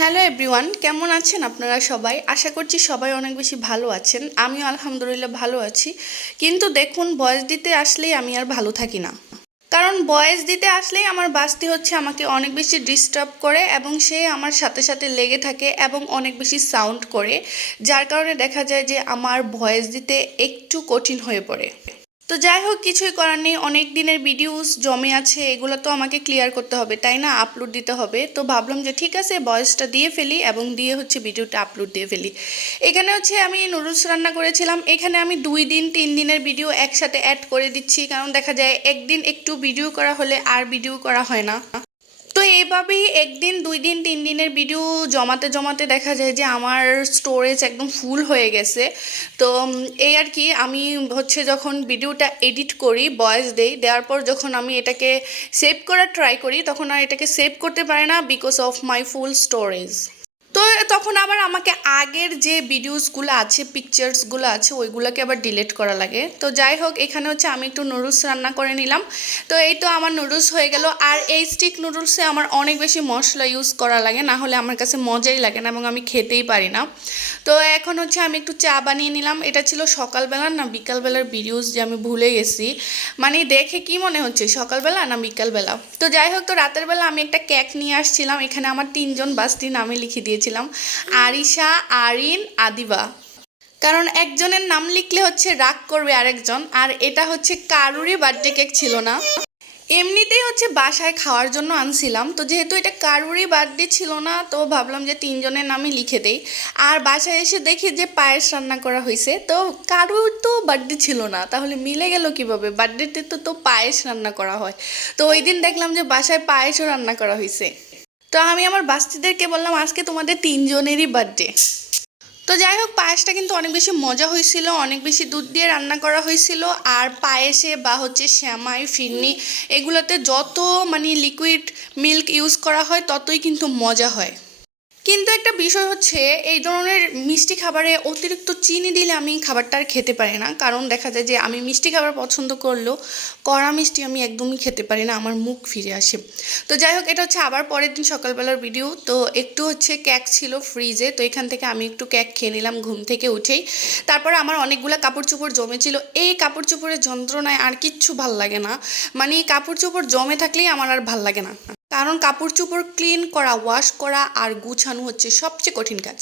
Hello everyone, কেমন আছেন আপনারা সবাই? আশা করছি সবাই অনেক বেশি ভালো আছেন। আমিও আলহামদুলিল্লাহ ভালো আছি। কিন্তু দেখুন, ভয়েস দিতে আসলেই আমি আর ভালো থাকি না। কারণ ভয়েস দিতে আসলেই আমার বাস্তি হচ্ছে আমাকে অনেক বেশি ডিস্টার্ব করে এবং সে আমার সাথে সাথে লেগে থাকে এবং অনেক বেশি সাউন্ড করে, যার কারণে দেখা যায় যে আমার ভয়েস দিতে একটু কঠিন হয়ে পড়ে। তো যাই হোক, কিছুই করার নেই, অনেক দিনের ভিডিওস জমে আছে, এগুলো তো আমাকে ক্লিয়ার করতে হবে, তাই না? আপলোড দিতে হবে। তো ভাবলাম যে ঠিক আছে, ভয়েসটা দিয়ে ফেলি এবং দিয়ে হচ্ছে ভিডিওটা আপলোড দিয়ে ফেলি। এখানে হচ্ছে আমি নুডলস রান্না করেছিলাম। এখানে আমি 2 দিন 3 দিনের ভিডিও একসাথে অ্যাড করে দিচ্ছি, কারণ দেখা যায় একদিন একটু ভিডিও করা হলে আর ভিডিও করা হয় না। তো এইভাবেই একদিন 2 দিন 3 দিনের ভিডিও জমাতে জমাতে দেখা যায় যে আমার স্টোরেজ একদম ফুল হয়ে গেছে। তো এই আর কি, আমি হচ্ছে যখন ভিডিওটা এডিট করি, ভয়েস দেওয়ার পর যখন আমি এটাকে সেভ করার ট্রাই করি, তখন আর এটাকে সেভ করতে পারি না because of my full storage. তো তখন আবার আমাকে আগের যে ভিডিওসগুলো আছে, পিকচার্সগুলো আছে, ওইগুলোকে আবার ডিলিট করা লাগে। তো যাই হোক, এখানে হচ্ছে আমি একটু নুডলস রান্না করে নিলাম। তো এই তো আমার নুডলস হয়ে গেল। আর এই স্টিক নুডলসে আমার অনেক বেশি মশলা ইউজ করা লাগে, না হলে আমার কাছে মজাই লাগে না এবং আমি খেতেই পারি না। তো এখন হচ্ছে আমি একটু চা বানিয়ে নিলাম। এটা ছিল সকালবেলা না বিকালবেলার ভিডিওস, যে আমি ভুলে গেছি। মানে দেখে কি মনে হচ্ছে সকালবেলা না বিকালবেলা? তো যাই হোক, তো রাতের বেলা আমি একটা কেক নিয়ে আসছিলাম। এখানে আমার 3জন বাস্তি নামে লিখে দিয়েছিলাম, আরিশা, আরিন, আদিবা। কারণ একজনের নাম লিখলে হচ্ছে রাগ করবে আরেকজন, আর এটা হচ্ছে কারুরই বার্থডে কেক ছিল না, এমনিতেই হচ্ছে বাসায় খাওয়ার জন্য আনছিলাম। তো যেহেতু এটা কারুরই বার্থডে ছিল না, তো ভাবলাম যে 3জনের নামই লিখে দেই। আর বাসায় এসে দেখি যে পায়েস রান্না করা হয়েছে। তো কারুর তো বার্থডে ছিল না, তাহলে মিলে গেল কিভাবে? বার্থডেতে তো তো পায়েস রান্না করা হয়। তো ওই দিন দেখলাম যে বাসায় পায়েসও রান্না করা হয়েছে। তো আমি আমার বাস্তিদেরকে বললাম আজকে তোমাদের 3জনেরই বার্থডে। তো যাই হোক, পায়েসটা কিন্তু অনেক বেশি মজা হয়েছিল, অনেক বেশি দুধ দিয়ে রান্না করা হয়েছিল। আর পায়েসে বা হচ্ছে শ্যামাই, ফিরনি, এগুলোতে যত মানে লিকুইড মিল্ক ইউজ করা হয় ততই কিন্তু মজা হয়। কিন্তু একটা বিষয় হচ্ছে, এই ধরনের মিষ্টি খাবারে অতিরিক্ত চিনি দিলে আমি খাবারটা আর খেতে পারি না। কারণ দেখা যায় যে আমি মিষ্টি খাবার পছন্দ করলেও কড়া মিষ্টি আমি একদমই খেতে পারি না, আমার মুখ ফিরে আসে। তো যাই হোক, এটা হচ্ছে আবার পরের দিন সকালবেলার ভিডিও। তো একটু হচ্ছে কেক ছিল ফ্রিজে, তো এখান থেকে আমি একটু কেক খেয়ে নিলাম ঘুম থেকে উঠেই। তারপরে আমার অনেকগুলো কাপড় চোপড় জমেছিল। এই কাপড় চোপড়ের যন্ত্রণায় আর কিচ্ছু ভাল লাগে না। মানে কাপড় চোপড় জমে থাকলেই আমার আর ভাল লাগে না, কারণ কাপড় চোপড় ক্লিন করা, ওয়াশ করা আর গুছানো হচ্ছে সবচেয়ে কঠিন কাজ।